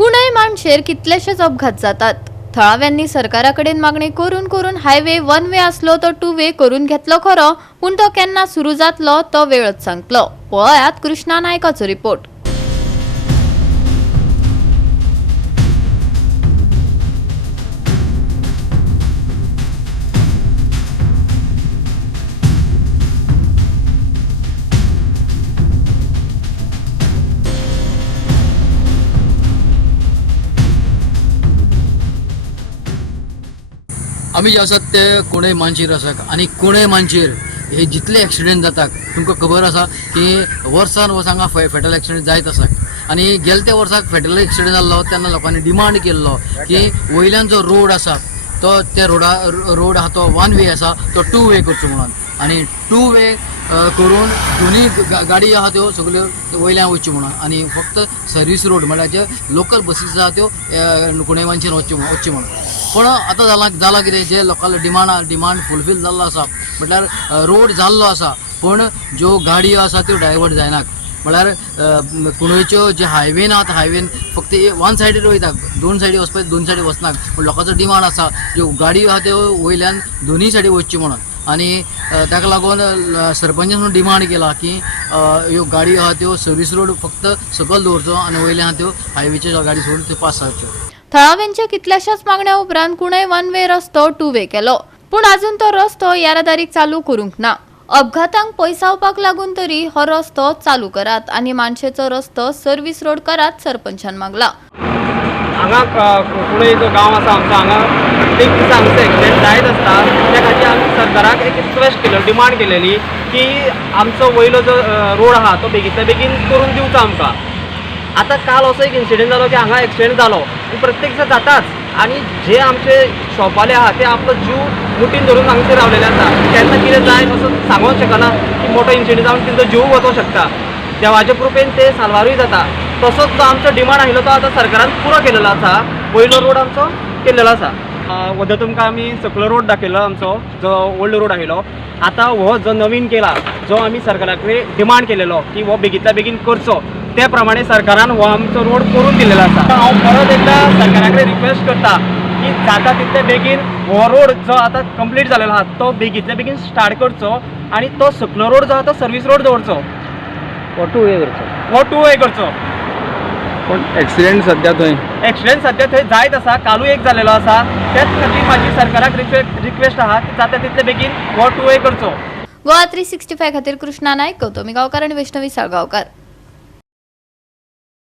कुणय माणशेर कितलेशेच अपघात जातात। थळाव्यांनी सरकाराकडे मागणी करून हायवे वन वे असलो तो टू वे करून घेतलो खरो, पण तो केन्ना सुरू जातलो तो वेळच सांगतलो। पळयात कृष्णा नायकाचो रिपोर्ट। आम्ही जे आसात ते कुणय मानशेर आसात आणि कुणय मानशेर हे जितले एक्सिडेंट जातात तुमकां खबर आसा की वर्सान वर्स हांगा फॅटल एक्सिडेंट जायत आसा। आणि गेल्या त्या वर्साक फॅटल एक्सिडेंट जाल्लो तेन्ना लोकांनी डिमांड केल्लो की वयल्यान जो रोड आसा तो त्या रोड आहा तो वन वे आसा तो टू वे करचो म्हणून। आणि टू वे करून दोन्ही गाडी आहा त्यो सगल्यो वयल्यान वच्यो म्हणून आणि फक्त सर्वीस रोड म्हळ्यार जे लोकल बसीस आहा त्यो कुणय मानशेर वच्यो म्हणून। पण आता जाला कितें जे लोकांचो डिमांड फुलफील जाल्लो आसा म्हटल्यार रोड जाल्लो आसा पण ज्यो गाडयो आसा त्यो डायवर्ट जायनात। म्हळ्यार कुणयच्यो जे हायवेन आहा हायवेन फक्त वन सायडीर वयता, दोन सायडी वचपाक दोन सायडी वचनात। पण लोकांचो डिमांड आसा ज्यो गाडयो आहा त्यो वयल्यान दोनूय सायडी वच्च्यो म्हणून। आणि ताका लागून सरपंचान डिमांड केला की ह्यो गाडयो आहा त्यो सर्वीस रोड फक्त सकयल दवरचो आणि वयल्यान त्यो हायवेच्यो गाडी सोडून त्यो पास जावच्यो। थळाव्यांच्या कितल्याशाच मागण्या उपरांत कुणय वन वे रस्तो टू वे केलो, पण अजून तो रस्तो येरादारीक चालू करूंक ना। अपघातांक पयसावपाक लागून तरी हो रस्तो चालू करात आणि मानशेचो रस्तो सर्वीस रोड करात सरपंचान मागला। हांगा कुणय जो गांव आसा आमचो हांगा प्रत्येक दिसा आमचो एक्सिडेंट जायत आसता। त्या खातीर आमी सरकाराक एक रिक्वेस्ट केलो, डिमांड केलेली की आमचो वयलो जो रोड आहा तो बेगीतल्या बेगीन करून दिवचो आमकां। आता काल असो एक इन्सिडेंट जालो की हांगा एक्सिडेंट जालो, प्रत्येक दिसा जाताच आणि जे आमचे शॉपवाले आहा ते आपलो जीव मुठीन धरून हांगसर रावलेले आसा। केन्ना कितें जाय असो सांगूंक शकना की मोठो इन्सिडेंट जावन तेंचो जीव वचूंक शकता। देवाचे कृपेन ते साल्वारूय जाता। तसोच जो आमचो डिमांड आशिल्लो तो आतां सरकारान पुरो केलेलो आसा। वयलो रोड आमचो केल्लेलो आसा। वदा तुमकां आमी सकलो रोड दाखयलो आमचो जो ओल्ड रोड आशिल्लो। आता हो जो नवीन केला, जो आमी सरकारा कडेन डिमांड केलेलो की हो बेगीतल्या बेगीन करचो, त्या प्रमाणे सरकारान हो आमचो रोड करून दिलेलो आसा। हांव परत एकदा सरकारा कडेन रिक्वेस्ट करता की जाता तितले बेगीन हो रोड जो आतां कंप्लीट जालेलो आहा तो बेगीतल्या बेगीन स्टार्ट करचो आणि तो सकलो रोड जो आहा तो सर्वीस रोड दवरचो, हो टू वे करचो, हो टू वे करचो। पण एक्सिडेंट सध्या थंय जायत आसा, कालूय एक जालेलो आसा। त्याच खातीर म्हाजी सरकाराक रिक्वेस्ट आहा की जाता तितले बेगीन हो टू वे करचो। गोवा 365 खातीर कृष्णा नायक, गौतमी गांवकार आणि वैष्णवी साळगांवकार।